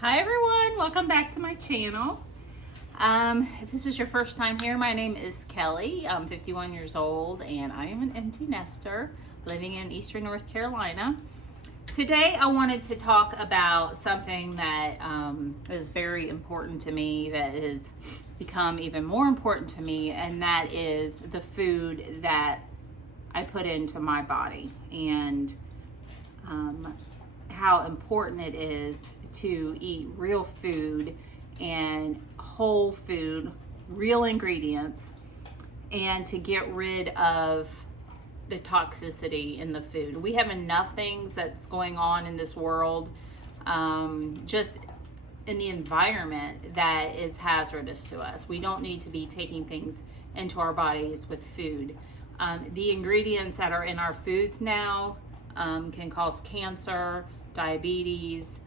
Hi everyone, welcome back to my channel. If this is your first time here, my name is Kelly. I'm 51 years old and I am an empty nester living in Eastern North Carolina. Today I wanted to talk about something that is very important to me, that has become even more important to me, and that is the food that I put into my body, and how important it is to eat real food and whole food, real ingredients, and to get rid of the toxicity in the food. We have enough things that's going on in this world, just in the environment, that is hazardous to us. We don't need to be taking things into our bodies with food. The ingredients that are in our foods now can cause cancer, diabetes,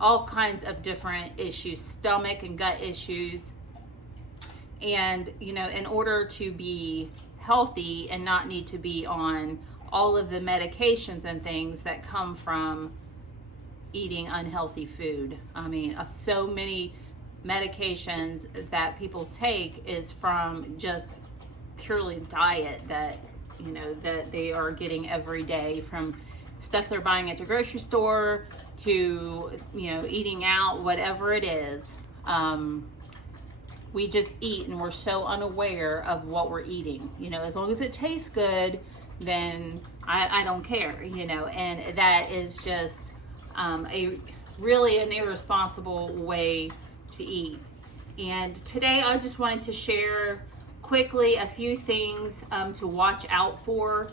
all kinds of different issues, stomach and gut issues. And, in order to be healthy and not need to be on all of the medications and things that come from eating unhealthy food. I mean, so many medications that people take is from just purely diet that they are getting every day, from stuff they're buying at the grocery store to eating out, whatever it is. We just eat and we're so unaware of what we're eating. As long as it tastes good, then I don't care, and that is just a really an irresponsible way to eat. And today I just wanted to share quickly a few things to watch out for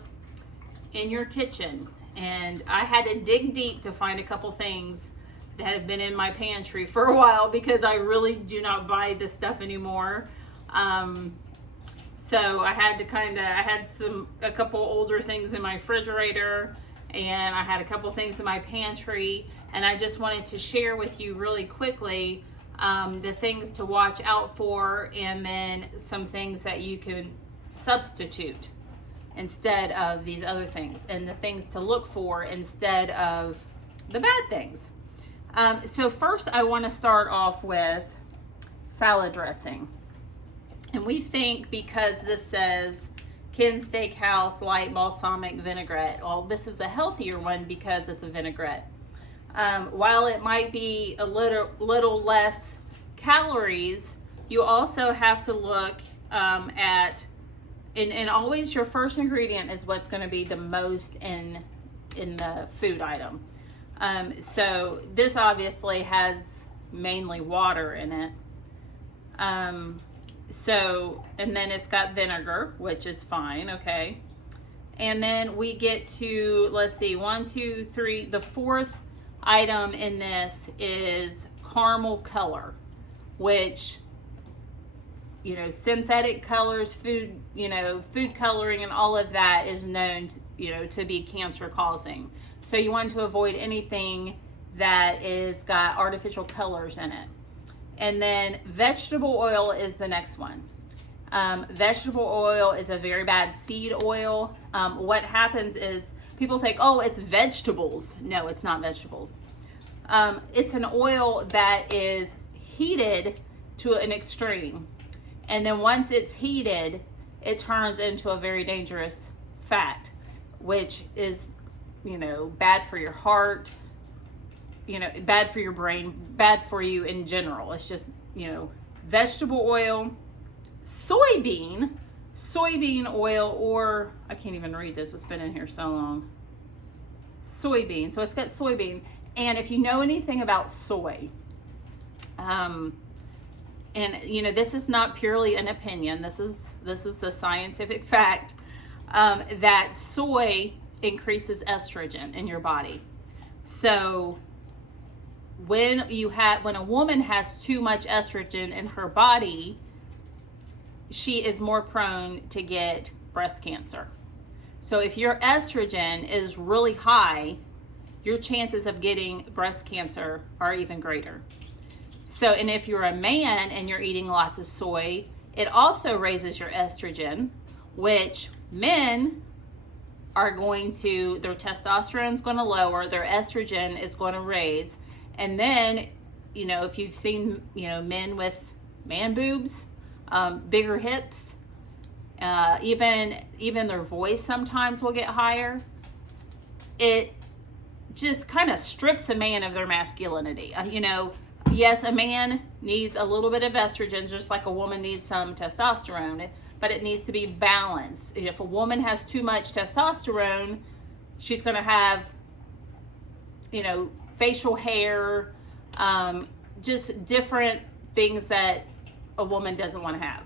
in your kitchen. And I had to dig deep to find a couple things that have been in my pantry for a while, because I really do not buy this stuff anymore. So I had to I had a couple older things in my refrigerator, and I had a couple things in my pantry, and I just wanted to share with you really quickly the things to watch out for, and then some things that you can substitute instead of these other things, and the things to look for instead of the bad things. So first I want to start off with salad dressing. And we think, because this says Ken Steakhouse light balsamic vinaigrette, well, this is a healthier one because it's a vinaigrette. While it might be a little less calories, you also have to look at, and always your first ingredient is what's going to be the most in the food item. So this obviously has mainly water in it. And then it's got vinegar, which is fine, okay. And then we get to, let's see, 1, 2, 3. The fourth item in this is caramel color, which, synthetic colors, food coloring and all of that is known, to be cancer causing. So you want to avoid anything that is got artificial colors in it. And then vegetable oil is the next one. Vegetable oil is a very bad seed oil. What happens is people think, oh, it's vegetables. No, it's not vegetables. It's an oil that is heated to an extreme. And then once it's heated, it turns into a very dangerous fat, which is, bad for your heart, bad for your brain, bad for you in general. It's just, vegetable oil, soybean oil, or I can't even read this, it's been in here so long. Soybean, so it's got soybean. And if you know anything about soy, and this is not purely an opinion, this is a scientific fact, that soy increases estrogen in your body. So when a woman has too much estrogen in her body, she is more prone to get breast cancer. So if your estrogen is really high, your chances of getting breast cancer are even greater. So, and if you're a man and you're eating lots of soy, it also raises your estrogen, which men are their testosterone is going to lower, their estrogen is going to raise, and then if you've seen, men with man boobs, bigger hips, even their voice sometimes will get higher. It just kind of strips a man of their masculinity. Yes, a man needs a little bit of estrogen, just like a woman needs some testosterone, but it needs to be balanced. If a woman has too much testosterone, she's going to have, facial hair, just different things that a woman doesn't want to have.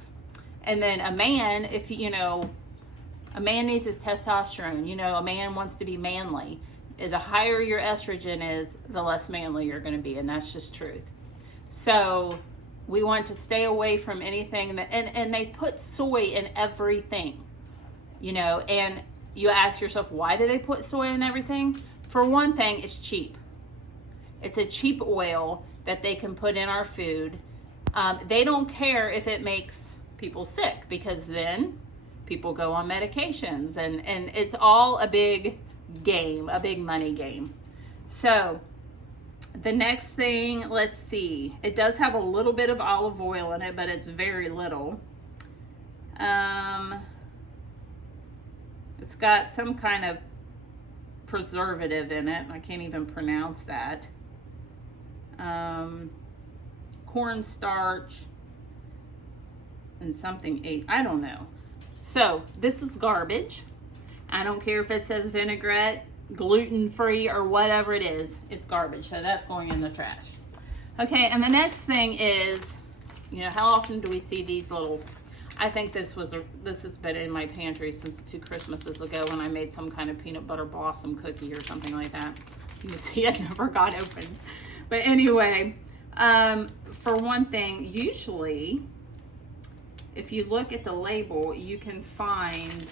And then a man, a man needs his testosterone. A man wants to be manly. The higher your estrogen is, the less manly you're going to be, and that's just truth. So we want to stay away from anything that, and they put soy in everything, and you ask yourself, why do they put soy in everything? For one thing, it's cheap. It's a cheap oil that they can put in our food. They don't care if it makes people sick, because then people go on medications, and it's all a big game, a big money game. So the next thing, let's see, it does have a little bit of olive oil in it, but it's very little. It's got some kind of preservative in it. I can't even pronounce that. Cornstarch and something, I don't know. So this is garbage. I don't care if it says vinaigrette, gluten-free, or whatever it is. It's garbage. So that's going in the trash. Okay, and the next thing is, how often do we see these little, I think this has been in my pantry since 2 Christmases ago when I made some kind of peanut butter blossom cookie or something like that. You see, it never got open. But anyway, for one thing, usually, if you look at the label, you can find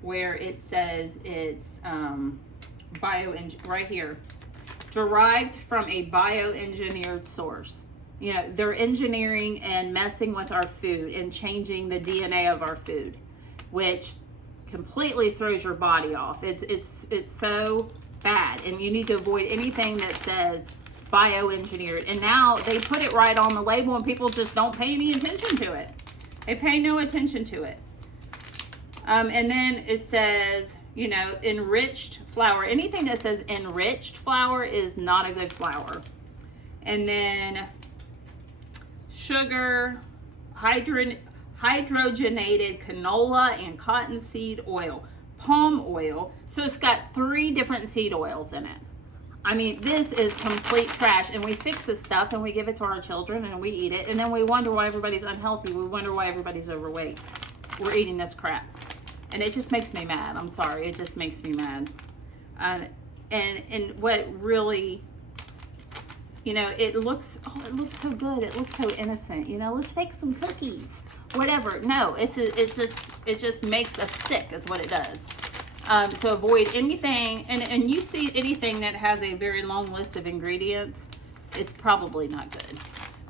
where it says it's right here, derived from a bioengineered source. They're engineering and messing with our food and changing the DNA of our food, which completely throws your body off. It's so bad, and you need to avoid anything that says bioengineered. And now they put it right on the label, and people just don't pay any attention to it. They pay no attention to it. And then it says, enriched flour. Anything that says enriched flour is not a good flour. And then sugar, hydrogenated canola and cottonseed oil, palm oil. So it's got 3 different seed oils in it. I mean, this is complete trash, and we fix this stuff and we give it to our children and we eat it, and then we wonder why everybody's unhealthy. We wonder why everybody's overweight. We're eating this crap. And it just makes me mad. I'm sorry. It just makes me mad. And what really, it looks so good. It looks so innocent. Let's bake some cookies. Whatever. No, it just makes us sick is what it does. So avoid anything, and you see anything that has a very long list of ingredients, it's probably not good.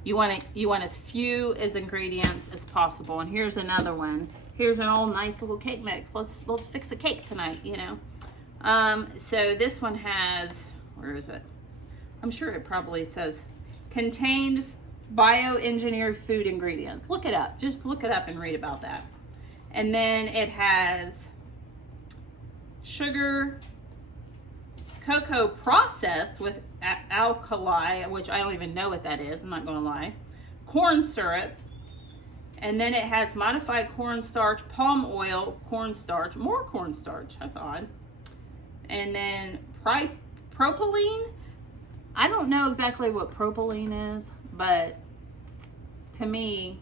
You want as few as ingredients as possible. And here's another one. Here's an old nice little cake mix. Let's fix a cake tonight, So this one has, where is it? I'm sure it probably says contains bioengineered food ingredients. Look it up. Just look it up and read about that. And then it has sugar, cocoa processed with alkali, which I don't even know what that is. I'm not going to lie. Corn syrup. And then it has modified cornstarch, palm oil, cornstarch, more cornstarch. That's odd. And then propylene. I don't know exactly what propylene is, but to me,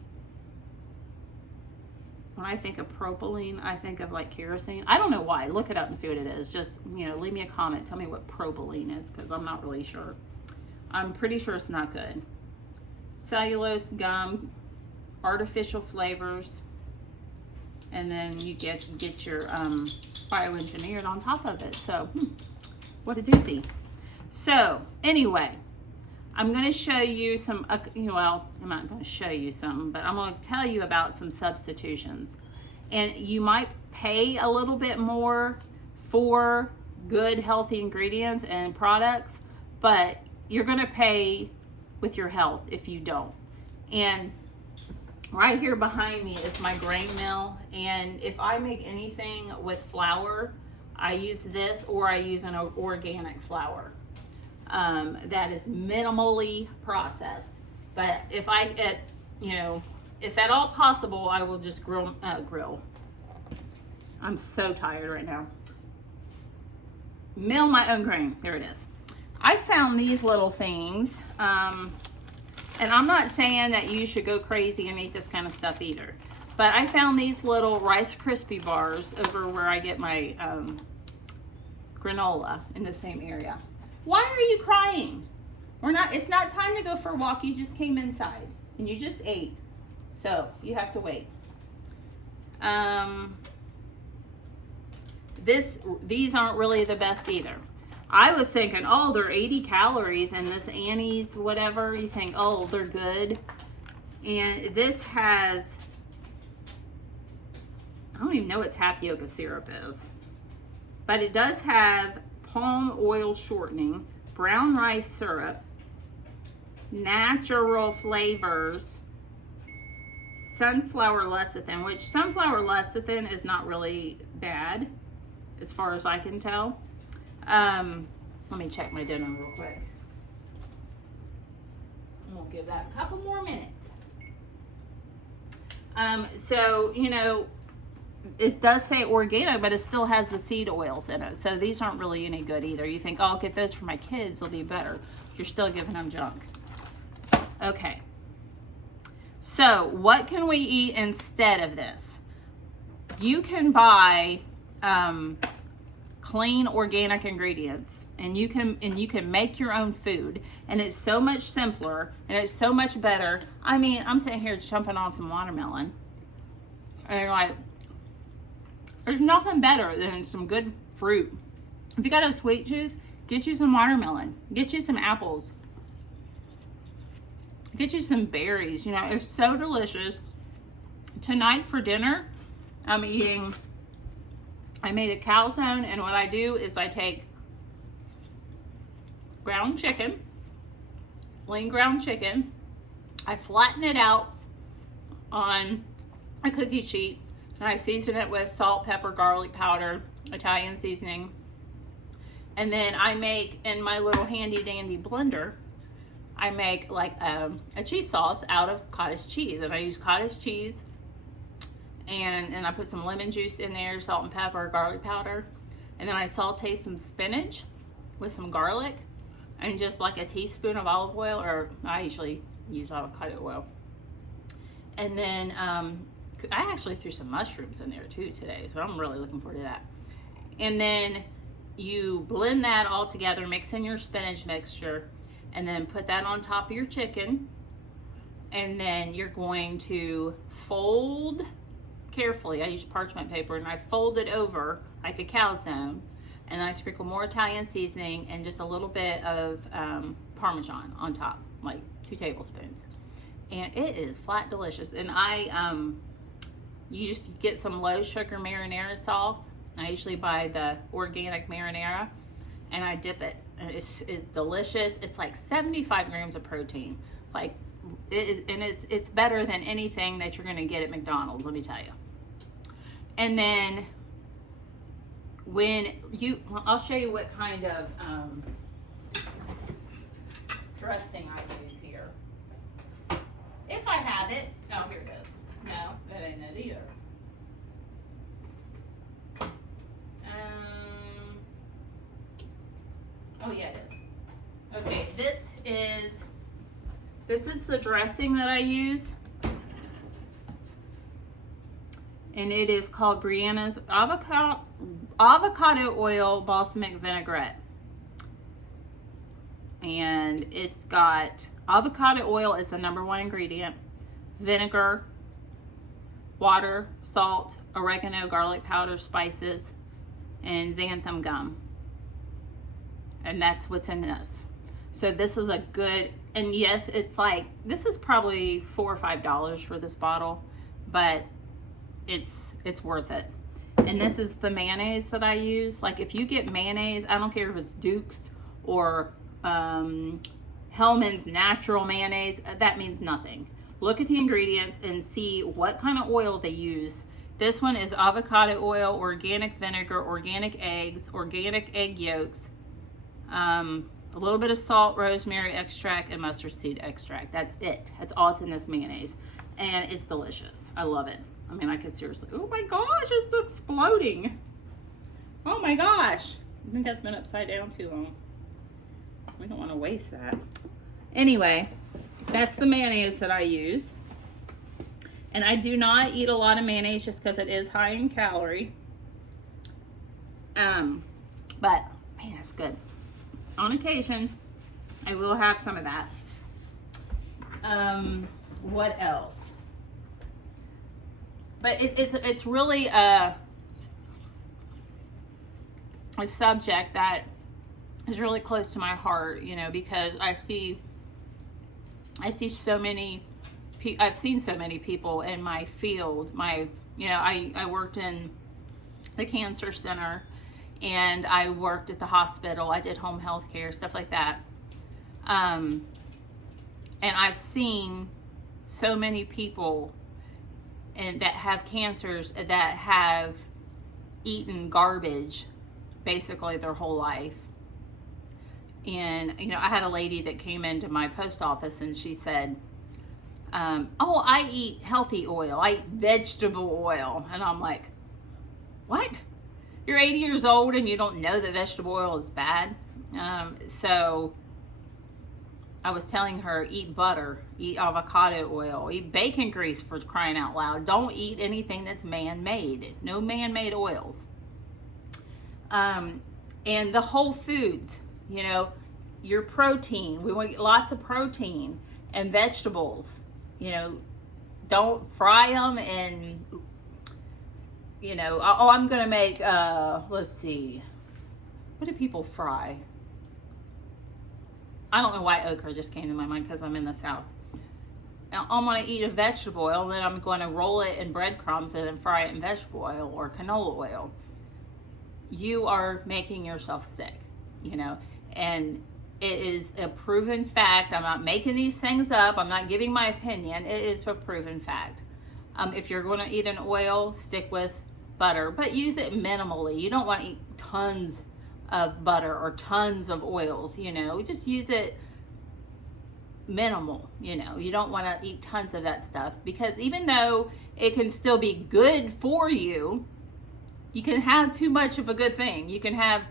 when I think of propylene, I think of like kerosene. I don't know why. Look it up and see what it is. Just, leave me a comment. Tell me what propylene is, because I'm not really sure. I'm pretty sure it's not good. Cellulose gum, artificial flavors, and then you get your bioengineered on top of it. So, what a doozy. So, anyway, I'm going to show you some, well, I'm not going to show you some, but I'm going to tell you about some substitutions. And you might pay a little bit more for good, healthy ingredients and products, but you're going to pay with your health if you don't. And right here behind me is my grain mill, and if I make anything with flour, I use this, or I use an organic flour that is minimally processed. But if if at all possible, I will just grill. I'm so tired right now. Mill my own grain. There it is. I found these little things, and I'm not saying that you should go crazy and eat this kind of stuff either, but I found these little Rice Krispie bars over where I get my granola in the same area. Why are you crying? It's not time to go for a walk. You just came inside and you just ate, so you have to wait. These aren't really the best either. I was thinking, oh, they're 80 calories, and this Annie's whatever, you think, oh, they're good. And this has, I don't even know what tapioca syrup is, but it does have palm oil shortening, brown rice syrup, natural flavors, sunflower lecithin, which sunflower lecithin is not really bad as far as I can tell. Let me check my dinner real quick. And we'll give that a couple more minutes. So, it does say organic, but it still has the seed oils in it. So these aren't really any good either. You think, oh, I'll get those for my kids, they'll be better. You're still giving them junk. Okay. So what can we eat instead of this? You can buy clean organic ingredients, and you can make your own food, and it's so much simpler and it's so much better. I mean, I'm sitting here jumping on some watermelon, and like, there's nothing better than some good fruit. If you got a sweet tooth, get you some watermelon, get you some apples, get you some berries. It's so delicious. Tonight for dinner, I made a calzone, and what I do is I take ground chicken, lean ground chicken, I flatten it out on a cookie sheet, and I season it with salt, pepper, garlic powder, Italian seasoning, and then I make, in my little handy dandy blender, I make like a cheese sauce out of cottage cheese, and I use cottage cheese, and I put some lemon juice in there, salt and pepper, garlic powder, and then I saute some spinach with some garlic and just like a teaspoon of olive oil, or I usually use avocado oil. And then I actually threw some mushrooms in there too today, so I'm really looking forward to that. And then you blend that all together, mix in your spinach mixture, and then put that on top of your chicken, and then you're going to fold carefully. I use parchment paper, and I fold it over like a calzone, and I sprinkle more Italian seasoning and just a little bit of Parmesan on top, like 2 tablespoons. And it is flat delicious. And you just get some low sugar marinara sauce. I usually buy the organic marinara, and I dip it. And it's delicious. It's like 75 grams of protein. Like, it's better than anything that you're gonna get at McDonald's, let me tell you. And then I'll show you what kind of dressing I use here. If I have it. Oh, here it is. No, that ain't it either. Oh yeah, it is. Okay, this is the dressing that I use, and it is called Brianna's avocado oil balsamic vinaigrette. And it's got avocado oil is the #1 ingredient, vinegar, water, salt, oregano, garlic powder, spices, and xanthan gum. And that's what's in this. So this is a good, and yes, it's like, this is probably $4 or $5 for this bottle, but it's worth it. And this is the mayonnaise that I use. Like, if you get mayonnaise, I don't care if it's Duke's or Hellman's natural mayonnaise, that means nothing. Look at the ingredients and see what kind of oil they use. This one is avocado oil, organic vinegar, organic eggs, organic egg yolks, a little bit of salt, rosemary extract, and mustard seed extract. That's it. That's all that's in this mayonnaise. And it's delicious. I love it. I mean, I could seriously, oh my gosh, it's exploding. Oh my gosh. I think that's been upside down too long. We don't want to waste that. Anyway, that's the mayonnaise that I use. And I do not eat a lot of mayonnaise just because it is high in calorie. But man, it's good. On occasion, I will have some of that. What else? But it's really a subject that is really close to my heart, you know, because I see so many. I've seen so many people in my field. I worked in the cancer center, and I worked at the hospital. I did home health care, stuff like that. And I've seen so many people that have cancers that have eaten garbage basically their whole life. And, you know, I had a lady that came into my post office and she said, oh, I eat healthy oil. I eat vegetable oil. And I'm like, what? You're 80 years old and you don't know that vegetable oil is bad? So I was telling her, eat butter, eat avocado oil, eat bacon grease, for crying out loud. Don't eat anything that's man-made. No man-made oils. And the whole foods, you know, your protein. We want lots of protein and vegetables. You know, don't fry them and, you know, oh, I'm going to make, let's see, what do people fry? I don't know why okra just came to my mind because I'm in the South. Now, I'm going to eat a vegetable oil, then I'm going to roll it in breadcrumbs and then fry it in vegetable oil or canola oil. You are making yourself sick, you know, and it is a proven fact. I'm not making these things up. I'm not giving my opinion. It is a proven fact. If you're going to eat an oil, stick with butter, but use it minimally. You don't want to eat tons of butter or tons of oils, you know. Just use it minimal, you know. You don't want to eat tons of that stuff because even though it can still be good for you, you can have too much of a good thing. You can have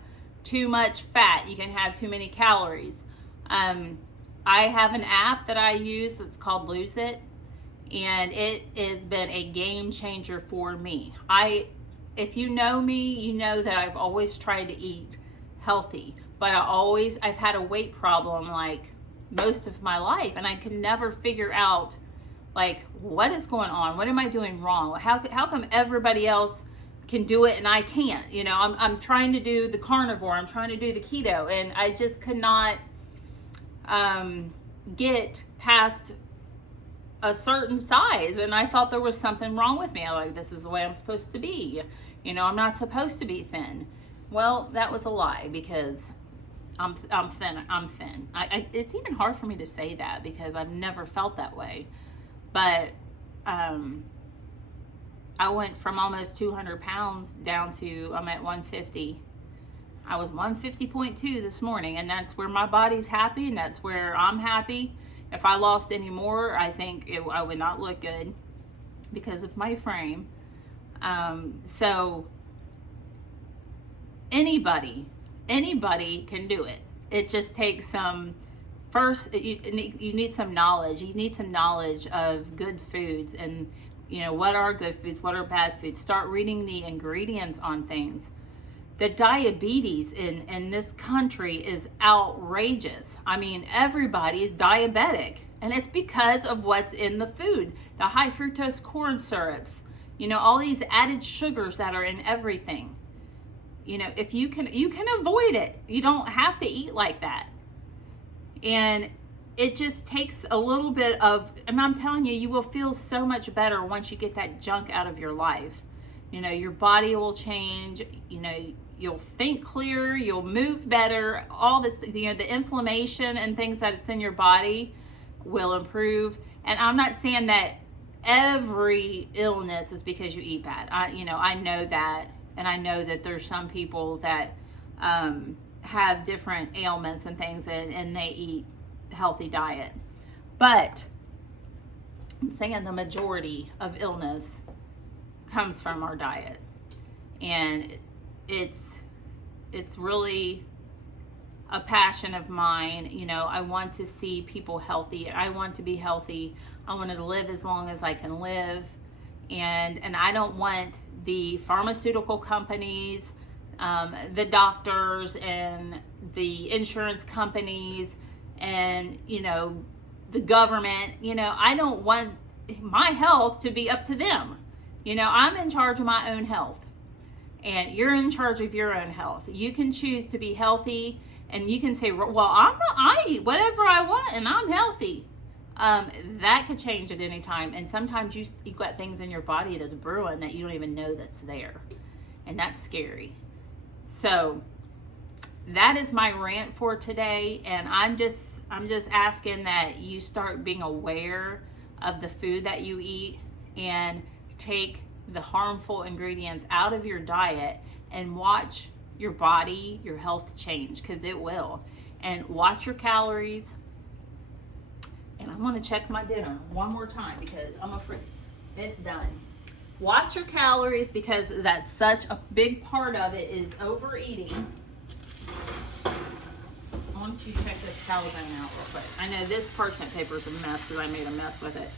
too much fat. You can have too many calories. I have an app that I use. It's called Lose It, and it has been a game changer for me. If you know me, you know that I've always tried to eat healthy, but I've had a weight problem like most of my life, and I could never figure out like what is going on. What am I doing wrong? How come everybody else can do it and I can't? You know, I'm trying to do the carnivore, I'm trying to do the keto, and I just could not get past a certain size, and I thought there was something wrong with me. I like, this is the way I'm supposed to be. You know, I'm not supposed to be thin. Well, that was a lie because I'm thin. It's even hard for me to say that because I've never felt that way. But I went from almost 200 pounds down to, I'm at 150. I was 150.2 this morning, and that's where my body's happy, and that's where I'm happy. If I lost any more, I think I would not look good because of my frame. So anybody can do it. It just takes some, first, you need some knowledge. You need some knowledge of good foods and, you know, what are good foods, what are bad foods. Start reading the ingredients on things. The diabetes in this country is outrageous. I mean, everybody's diabetic, and it's because of what's in the food. The high fructose corn syrups, you know, all these added sugars that are in everything. You know, if you can avoid it. You don't have to eat like that. And it just takes a little bit of, and I'm telling you, you will feel so much better once you get that junk out of your life. You know, your body will change. You know, you'll think clearer, you'll move better, all this, the inflammation and things that's in your body will improve. And I'm not saying that every illness is because you eat bad. I know that, and I know that there's some people that have different ailments and things, and they eat healthy diet. But I'm saying the majority of illness comes from our diet, and it's really a passion of mine. I want to see people healthy. I want to be healthy. I want to live as long as I can live, and I don't want the pharmaceutical companies, the doctors, and the insurance companies, and the government. I don't want my health to be up to them. I'm in charge of my own health, and you're in charge of your own health. You can choose to be healthy, and you can say, well, I eat whatever I want and I'm healthy. That could change at any time. And sometimes you've got things in your body that's brewing that you don't even know that's there. And that's scary. So that is my rant for today. And I'm just asking that you start being aware of the food that you eat and take the harmful ingredients out of your diet and watch your body, your health change, because it will. And watch your calories. And I'm going to check my dinner one more time because I'm afraid it's done. Watch your calories, because that's such a big part of it, is overeating. Why don't you check this calzone out real quick? I know this parchment paper is a mess because I made a mess with it.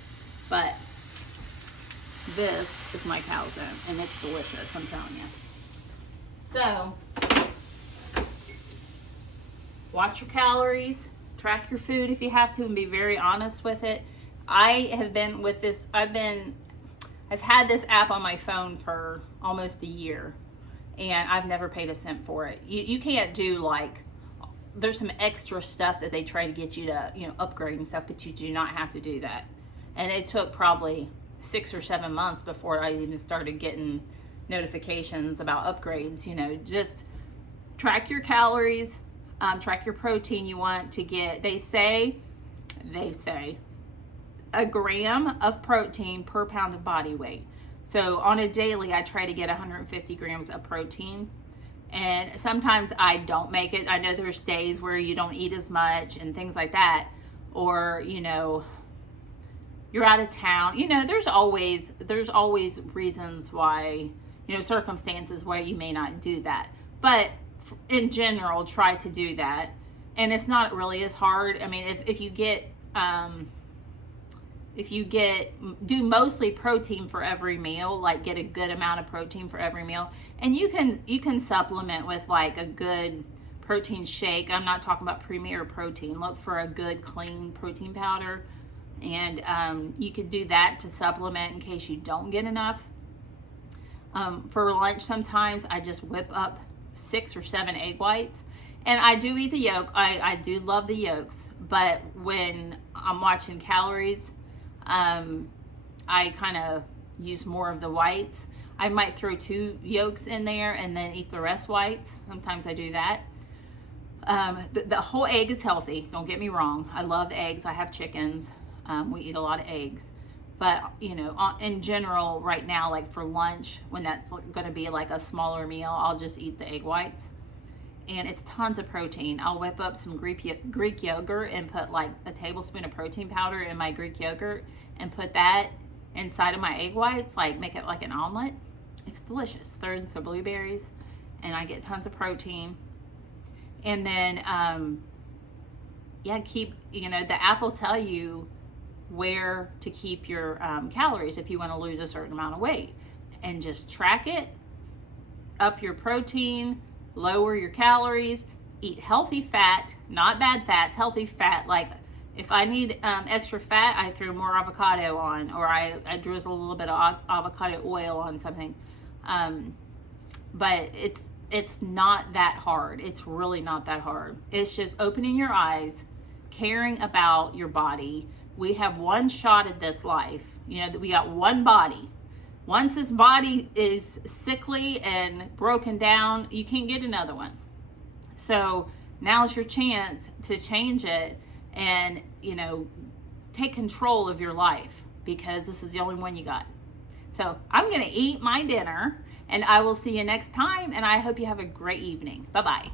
But this is my calzone, and it's delicious, I'm telling you. So, watch your calories, track your food if you have to, and be very honest with it. I have been with this, I've had this app on my phone for almost a year, and I've never paid a cent for it. You can't do there's some extra stuff that they try to get you to, upgrade and stuff, but you do not have to do that. And it took probably 6 or 7 months before I even started getting notifications about upgrades. Just track your calories, track your protein you want to get. They say a gram of protein per pound of body weight. So on a daily, I try to get 150 grams of protein. And sometimes I don't make it. I know there's days where you don't eat as much and things like that. Or, you're out of town. There's always reasons why, circumstances where you may not do that. But in general, try to do that. And it's not really as hard. I mean, if you do mostly protein for every meal, get a good amount of protein for every meal, and you can supplement with a good protein shake. I'm not talking about Premier Protein. Look for a good clean protein powder, and you could do that to supplement in case you don't get enough. For lunch, sometimes I just whip up 6 or 7 egg whites, and I do eat the yolk. I do love the yolks, but when I'm watching calories, I kind of use more of the whites. I might throw 2 yolks in there and then eat the rest whites. Sometimes I do that. The whole egg is healthy. Don't get me wrong. I love eggs. I have chickens. We eat a lot of eggs. But, in general, right now, for lunch, when that's going to be a smaller meal, I'll just eat the egg whites. And it's tons of protein. I'll whip up some Greek yogurt and put a tablespoon of protein powder in my Greek yogurt and put that inside of my egg whites, make it like an omelet. It's delicious. Throw in some blueberries, and I get tons of protein. And then, the app will tell you where to keep your calories if you want to lose a certain amount of weight. And just track it, up your protein, lower your calories, eat healthy fat, not bad fats, healthy fat. If I need extra fat, I throw more avocado on, or I drizzle a little bit of avocado oil on something. But it's not that hard. It's really not that hard. It's just opening your eyes, caring about your body. We have one shot at this life. We got one body. Once this body is sickly and broken down, you can't get another one. So now's your chance to change it and, take control of your life, because this is the only one you got. So I'm going to eat my dinner, and I will see you next time, and I hope you have a great evening. Bye-bye.